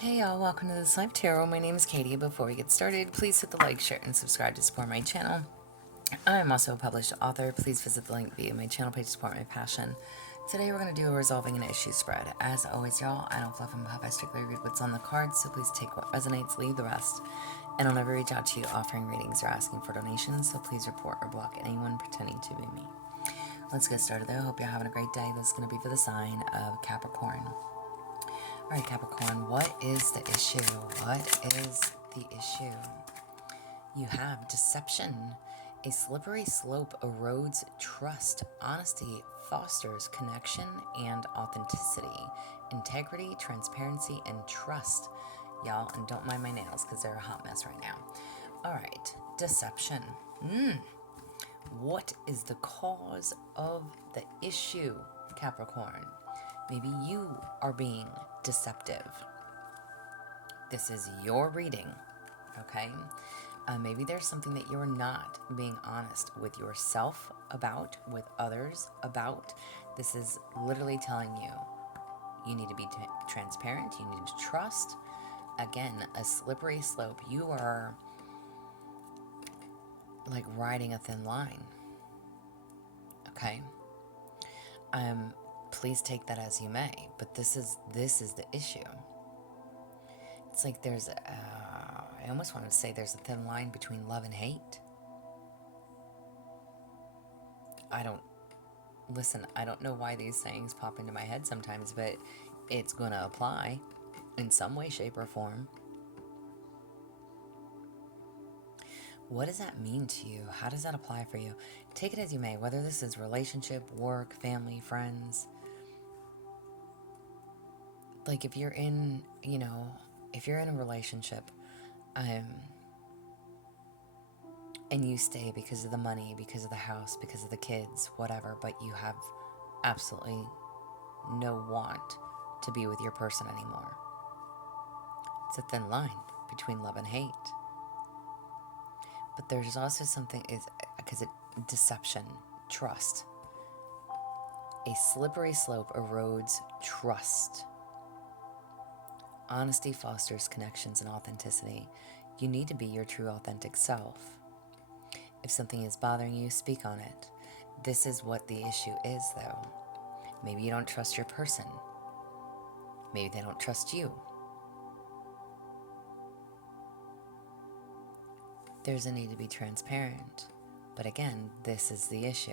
Hey y'all, welcome to this live tarot. My name is Katie. Before we get started, please hit the like, share, and subscribe to support my channel. I'm also a published author. Please visit the link via my channel page to support my passion. Today we're going to do a resolving an issue spread. As always, y'all, I don't fluff and puff. I strictly read what's on the cards, so please take what resonates, leave the rest. And I'll never reach out to you offering readings or asking for donations, so please report or block anyone pretending to be me. Let's get started though. Hope you're having a great day. This is going to be for the sign of Capricorn. Alright, Capricorn, what is the issue? What is the issue? You have deception. A slippery slope erodes trust. Honesty fosters connection and authenticity. Integrity, transparency, and trust. Y'all, and don't mind my nails because they're a hot mess right now. Alright, deception. What is the cause of the issue, Capricorn? Maybe you are being deceptive. This is your reading, okay? Maybe there's something that you're not being honest with yourself about, with others about. This is literally telling you, you need to be transparent, you need to trust. Again, a slippery slope. You are like riding a thin line, okay? Please take that as you may, but this is the issue. It's like there's I almost want to say there's a thin line between love and hate. I don't know why these sayings pop into my head sometimes, but it's going to apply in some way, shape, or form. What does that mean to you? How does that apply for you? Take it as you may, whether this is relationship, work, family, friends. Like if you're in, if you're in a relationship, and you stay because of the money, because of the house, because of the kids, whatever, but you have absolutely no want to be with your person anymore. It's a thin line between love and hate. But there's also something, deception, trust. A slippery slope erodes trust. Honesty fosters connections and authenticity. You need to be your true authentic self. If something is bothering you, speak on it. This is what the issue is, though. Maybe you don't trust your person. Maybe they don't trust you. There's a need to be transparent. But again, this is the issue.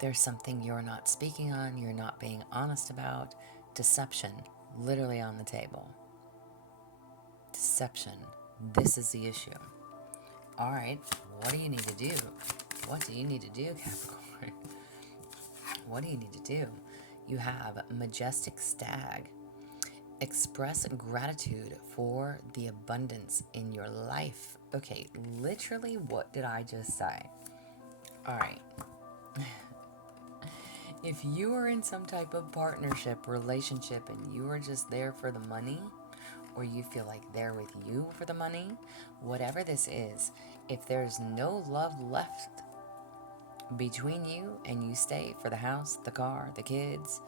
There's something you're not speaking on, you're not being honest about. Deception, literally on the table. Deception. This is the issue. All right, what do you need to do? What do you need to do, Capricorn? What do you need to do? You have majestic stag. Express gratitude for the abundance in your life. Okay, literally, what did I just say? All right. If you are in some type of partnership, relationship, and you are just there for the money, or you feel like they're with you for the money, whatever this is, if there's no love left between you and you stay for the house, the car, the kids,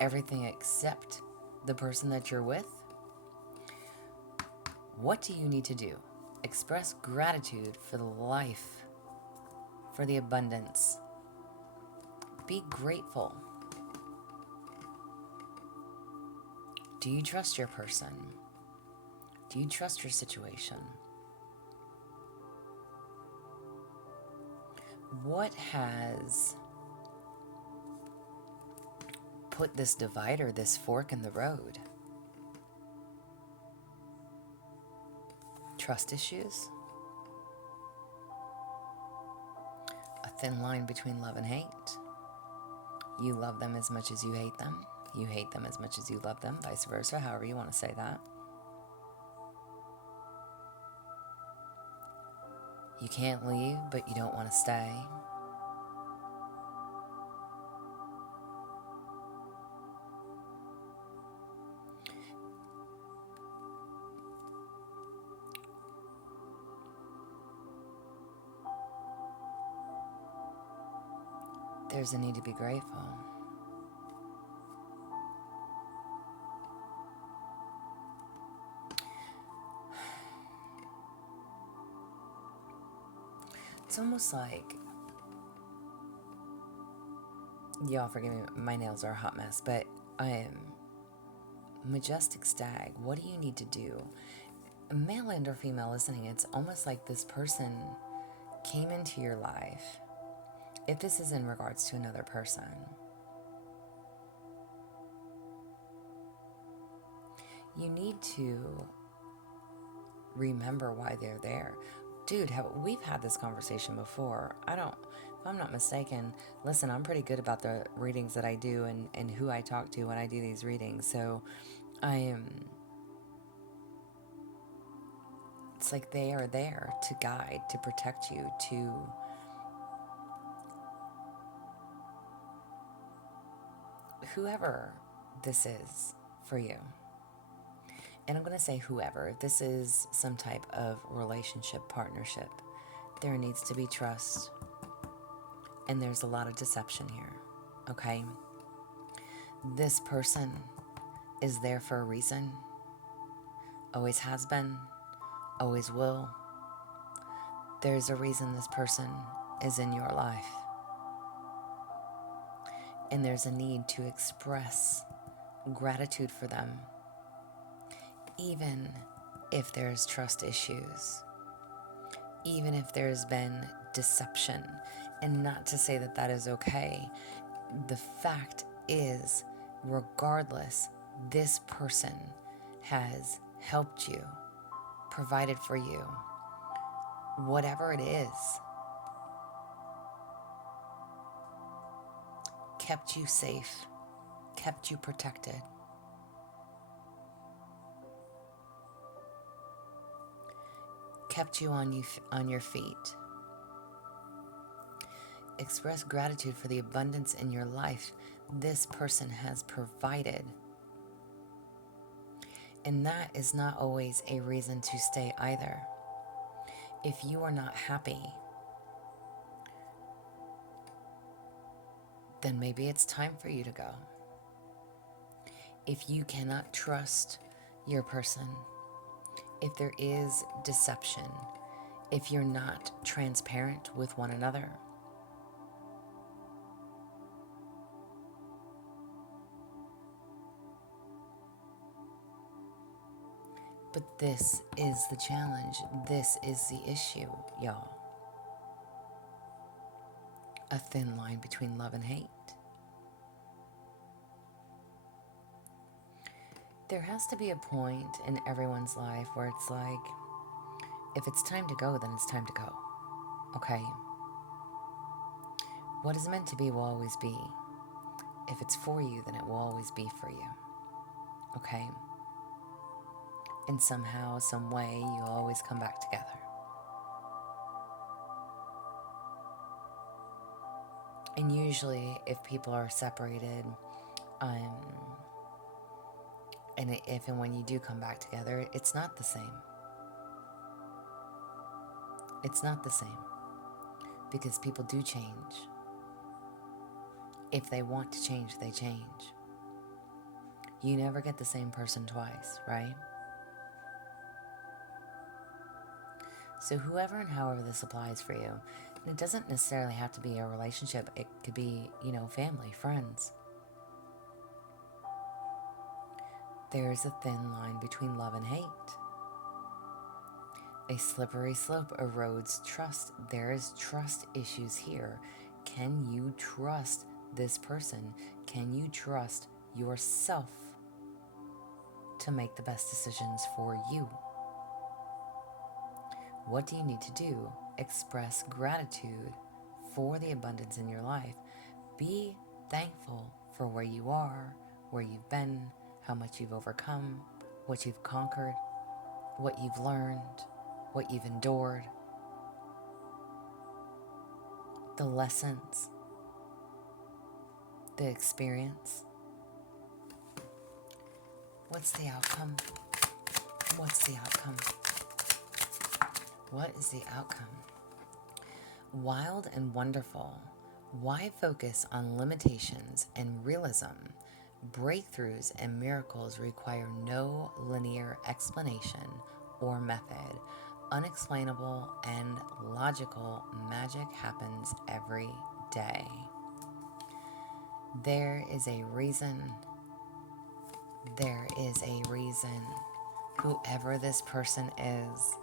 everything except the person that you're with, what do you need to do? Express gratitude for the life, for the abundance. Be grateful. Do you trust your person? Do you trust your situation? What has put this divider, this fork in the road? Trust issues? A thin line between love and hate? You love them as much as you hate them. You hate them as much as you love them, vice versa, however you want to say that. You can't leave, but you don't want to stay. There's a need to be grateful. It's almost like, y'all forgive me, my nails are a hot mess, but I am majestic stag. What do you need to do? Male and or female listening, it's almost like this person came into your life. If this is in regards to another person, you need to remember why they're there. Dude, we've had this conversation before. If I'm not mistaken, listen, I'm pretty good about the readings that I do and who I talk to when I do these readings. So it's like they are there to guide, to protect you, to whoever this is for you. And I'm going to say whoever. If this is some type of relationship, partnership, there needs to be trust. And there's a lot of deception here. Okay? This person is there for a reason. Always has been. Always will. There's a reason this person is in your life. And there's a need to express gratitude for them, even if there's trust issues, even if there's been deception. And not to say that that is okay. The fact is, regardless, this person has helped you, provided for you, whatever it is, kept you safe, kept you protected. Kept you on your feet. Express gratitude for the abundance in your life this person has provided. And that is not always a reason to stay either. If you are not happy, then maybe it's time for you to go. If you cannot trust your person, if there is deception, if you're not transparent with one another, but this is the challenge. This is the issue, y'all. A thin line between love and hate. There has to be a point in everyone's life where it's like, if it's time to go, then it's time to go. Okay? What is meant to be will always be. If it's for you, then it will always be for you. Okay? And somehow, some way, you'll always come back together. And usually, if people are separated, and if and when you do come back together, it's not the same. It's not the same. Because people do change. If they want to change, they change. You never get the same person twice, right? So whoever and however this applies for you, and it doesn't necessarily have to be a relationship. It could be, family, friends. There's a thin line between love and hate. A slippery slope erodes trust. There is trust issues here. Can you trust this person? Can you trust yourself to make the best decisions for you? What do you need to do? Express gratitude for the abundance in your life. Be thankful for where you are, where you've been, how much you've overcome, what you've conquered, what you've learned, what you've endured, the lessons, the experience. What's the outcome? What's the outcome? What is the outcome? Wild and wonderful. Why focus on limitations and realism? Breakthroughs and miracles require no linear explanation or method. unexplainable and logical magic happens every day. There is a reason. There is a reason. Whoever this person is,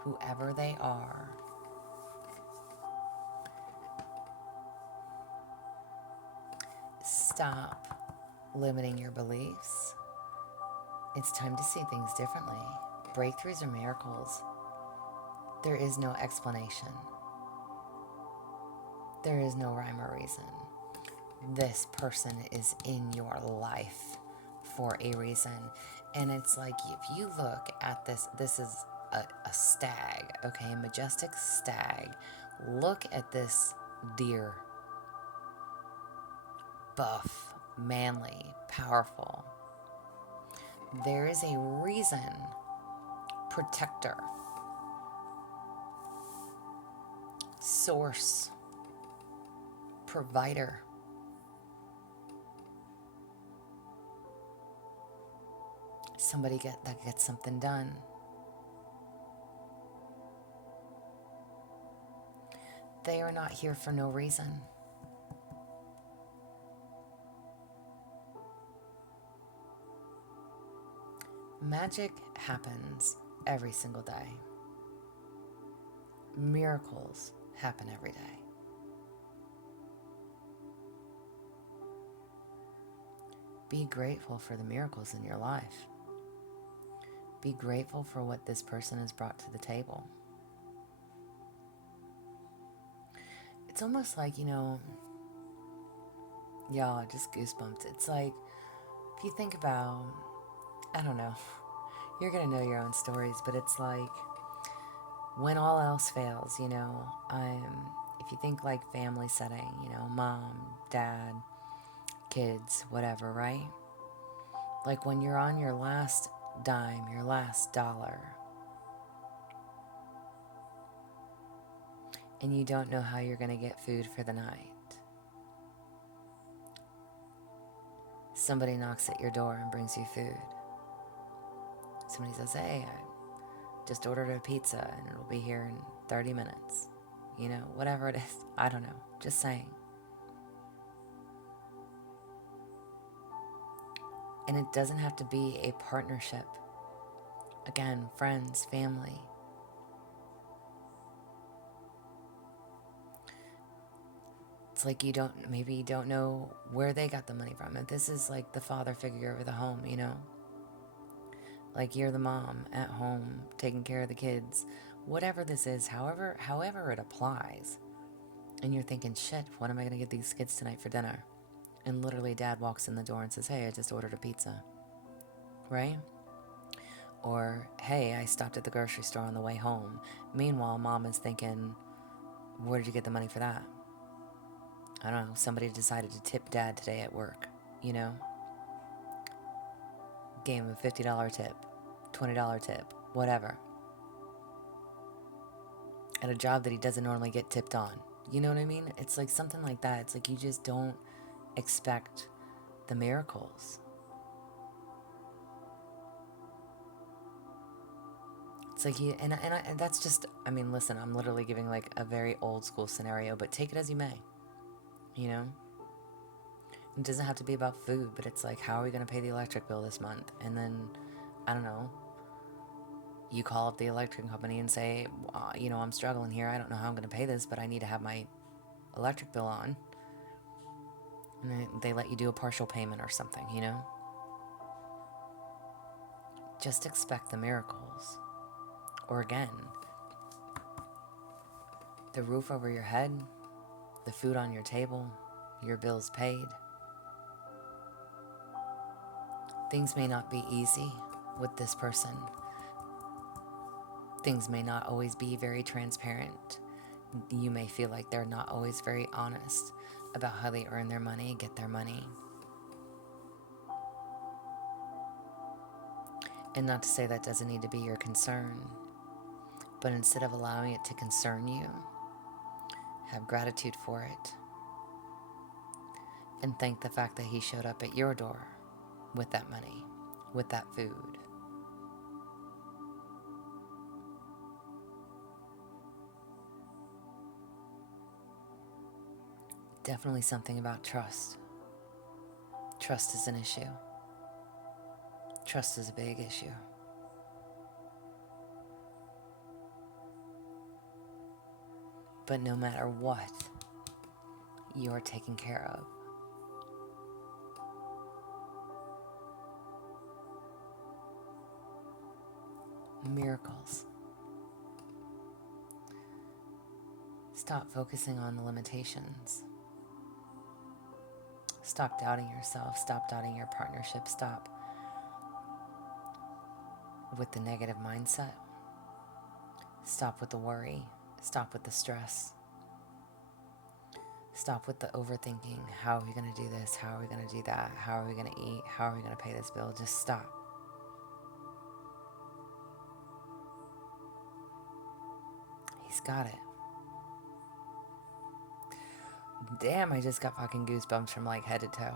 whoever they are, stop limiting your beliefs. It's time to see things differently. Breakthroughs are miracles. There is no explanation. There is no rhyme or reason. This person is in your life for a reason. And it's like, if you look at this is a stag, okay? A majestic stag. Look at this deer. Buff, manly, powerful. There is a reason. Protector. Source. Provider. Somebody that gets something done. They are not here for no reason. Magic happens every single day. Miracles happen every day. Be grateful for the miracles in your life. Be grateful for what this person has brought to the table. It's almost like, y'all, just goosebumps. It's like, if you think about, I don't know, you're going to know your own stories, but it's like, when all else fails, if you think like family setting, mom, dad, kids, whatever, right? Like when you're on your last dime, your last dollar, and you don't know how you're going to get food for the night. Somebody knocks at your door and brings you food. Somebody says, hey, I just ordered a pizza and it'll be here in 30 minutes. Whatever it is. I don't know. Just saying. And it doesn't have to be a partnership. Again, friends, family. It's like maybe you don't know where they got the money from. If this is like the father figure of the home, like you're the mom at home taking care of the kids, whatever this is, however it applies, and you're thinking, shit, what am I going to get these kids tonight for dinner? And literally dad walks in the door and says, hey, I just ordered a pizza, right? Or, hey, I stopped at the grocery store on the way home. Meanwhile, mom is thinking, where did you get the money for that? I don't know, somebody decided to tip dad today at work, Gave him a $50 tip, $20 tip, whatever. At a job that he doesn't normally get tipped on. You know what I mean? It's like something like that. It's like you just don't expect the miracles. It's like and that's just, listen, I'm literally giving like a very old school scenario, but take it as you may. It doesn't have to be about food, but it's like, how are we going to pay the electric bill this month? And then, I don't know, you call up the electric company and say, I'm struggling here. I don't know how I'm going to pay this, but I need to have my electric bill on. And they let you do a partial payment or something, Just expect the miracles. Or again, the roof over your head, the food on your table, your bills paid. Things may not be easy with this person. Things may not always be very transparent. You may feel like they're not always very honest about how they earn their money, get their money. And not to say that doesn't need to be your concern, but instead of allowing it to concern you, have gratitude for it. And thank the fact that he showed up at your door with that money, with that food. Definitely something about trust. Trust is an issue. Trust is a big issue. But no matter what, you are taken care of. Miracles. Stop focusing on the limitations. Stop doubting yourself. Stop doubting your partnership. Stop with the negative mindset. Stop with the worry. Stop with the stress. Stop with the overthinking. How are we going to do this? How are we going to do that? How are we going to eat? How are we going to pay this bill? Just stop. He's got it. Damn, I just got fucking goosebumps from like head to toe.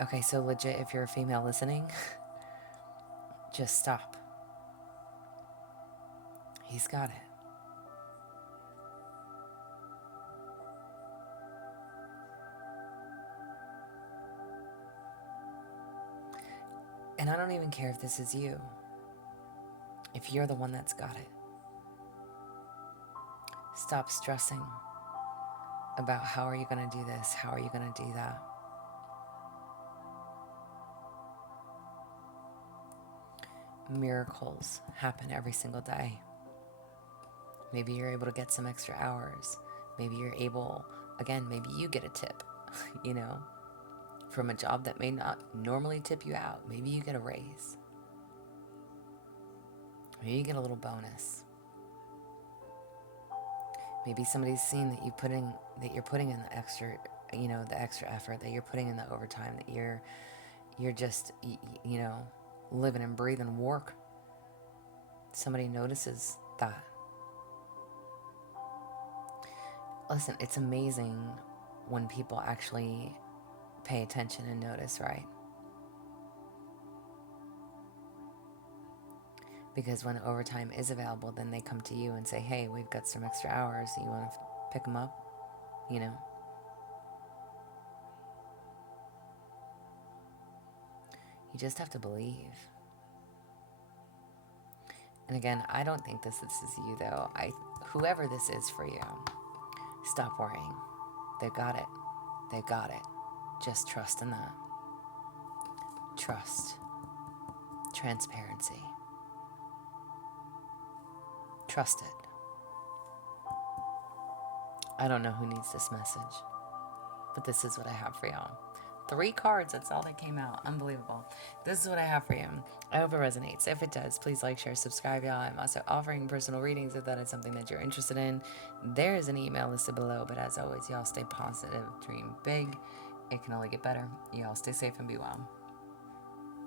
Okay, so legit, if you're a female listening, just stop. He's got it. And I don't even care if this is you. If you're the one that's got it. Stop stressing about how are you going to do this? How are you going to do that? Miracles happen every single day. Maybe you're able to get some extra hours. Maybe you're able, again, maybe you get a tip, you know, from a job that may not normally tip you out. Maybe you get a raise. Maybe you get a little bonus. Maybe somebody's seen that you're putting in the extra, you know, the extra effort, that you're putting in the overtime, that you're just, you know, living and breathing work. Somebody notices that. Listen, it's amazing when people actually pay attention and notice, right? Because when overtime is available, then they come to you and say, hey, we've got some extra hours. You want to pick them up? You know? You just have to believe. And again, I don't think this is you, though. Whoever this is for you, stop worrying. They've got it. They've got it. Just trust in that. Trust. Transparency. Trust it. I don't know who needs this message, but this is what I have for y'all. 3 cards, that's all that came out. Unbelievable. This is what I have for you. I hope it resonates. If it does, please like, share, subscribe, y'all. I'm also offering personal readings if that is something that you're interested in. There is an email listed below, but as always, y'all stay positive, dream big. It can only get better. Y'all stay safe and be well.